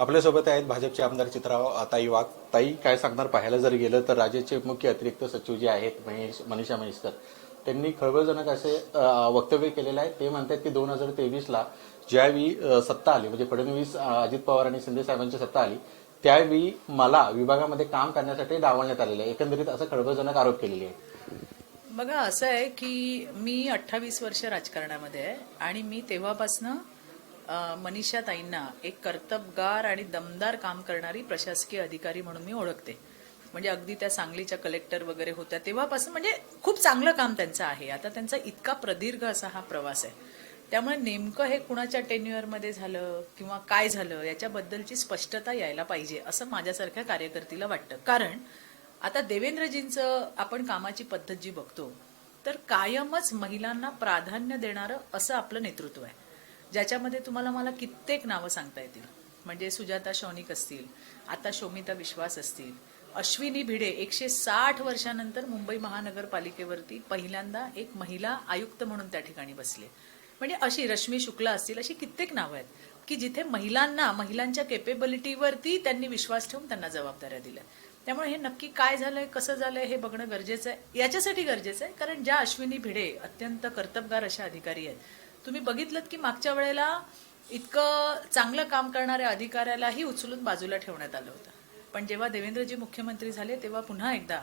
आपल्यासोबत आहेत भाजपचे आमदार चित्रा ताई वाघ. ताई, काय सांगणार? पाहायला जर गेलं तर राज्याचे मुख्य अतिरिक्त सचिव जे आहेत मनीषा म्हैसकर, त्यांनी खळबळजनक असे वक्तव्य केलेले आहे. ते म्हणतात की 2023ला ज्यावेळी सत्ता आली, म्हणजे फडणवीस, अजित पवार आणि शिंदे साहेबांची सत्ता आली, त्यावेळी मला विभागामध्ये काम करण्यासाठी डावलण्यात आलेलं आहे. एकंदरीत असं खळबळजनक आरोप केलेले आहे. बघा, असं आहे की मी 28 वर्ष राजकारणामध्ये आहे आणि मी तेव्हापासनं मनीषा ताईंना एक कर्तबगार आणि दमदार काम करणारी प्रशासकीय अधिकारी म्हणून मी ओळखते. म्हणजे अगदी त्या सांगलीच्या कलेक्टर वगैरे होत्या तेव्हापासून म्हणजे खूप चांगलं काम त्यांचं आहे. आता त्यांचा इतका प्रदीर्घ असा हा प्रवास आहे, त्यामुळे नेमकं हे कुणाच्या टेन्युअरमध्ये झालं किंवा काय झालं याच्याबद्दलची स्पष्टता यायला पाहिजे असं माझ्यासारख्या कार्यकर्तीला वाटतं. कारण आता देवेंद्रजींचं आपण कामाची पद्धत जी बघतो तर कायमच महिलांना प्राधान्य देणारं असं आपलं नेतृत्व आहे, ज्याच्यामध्ये तुम्हाला मला कित्येक नावं सांगता येतील. म्हणजे सुजाता शौनिक असतील, आता शोमिता विश्वास असतील, अश्विनी भिडे 160 वर्षानंतर मुंबई महानगरपालिकेवरती पहिल्यांदा एक महिला आयुक्त म्हणून त्या ठिकाणी बसले. म्हणजे अशी रश्मी शुक्ला असतील, अशी कित्येक नावं आहेत की जिथे महिलांच्या केपेबिलिटीवरती त्यांनी विश्वास ठेवून त्यांना जबाबदाऱ्या दिल्या. त्यामुळे हे नक्की काय झालंय, कसं झालंय हे बघणं गरजेचं आहे. याच्यासाठी गरजेचं आहे कारण ज्या अश्विनी भिडे अत्यंत कर्तबगार अशा अधिकारी आहेत, तुम्ही बघितलं की मागच्या वेळेला इतकं चांगलं काम करणाऱ्या अधिकाऱ्यालाही उचलून बाजूला ठेवण्यात आलं होतं. पण जेव्हा देवेंद्रजी मुख्यमंत्री झाले तेव्हा पुन्हा एकदा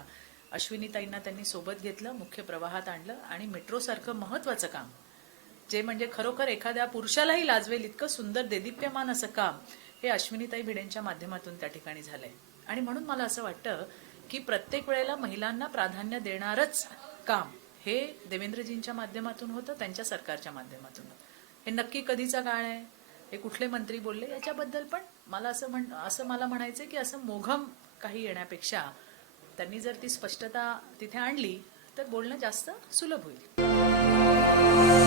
अश्विनीताईंना त्यांनी सोबत घेतलं, मुख्य प्रवाहात आणलं आणि मेट्रोसारखं महत्वाचं काम, जे म्हणजे खरोखर एखाद्या पुरुषालाही लाजवेल इतकं सुंदर देदीप्यमान असं काम, हे अश्विनीताई भिडेंच्या माध्यमातून त्या ठिकाणी झालंय. आणि म्हणून मला असं वाटतं की प्रत्येक वेळेला महिलांना प्राधान्य देणारच काम हे देवेंद्रजींच्या माध्यमातून होतं, त्यांच्या सरकारच्या माध्यमातून. हे नक्की कधीचा काळ आहे, हे कुठले मंत्री बोलले याच्याबद्दल पण मला असं मला म्हणायचंय की असं मोघम काही येण्यापेक्षा त्यांनी जर ती स्पष्टता तिथे आणली तर बोलणं जास्त सुलभ होईल.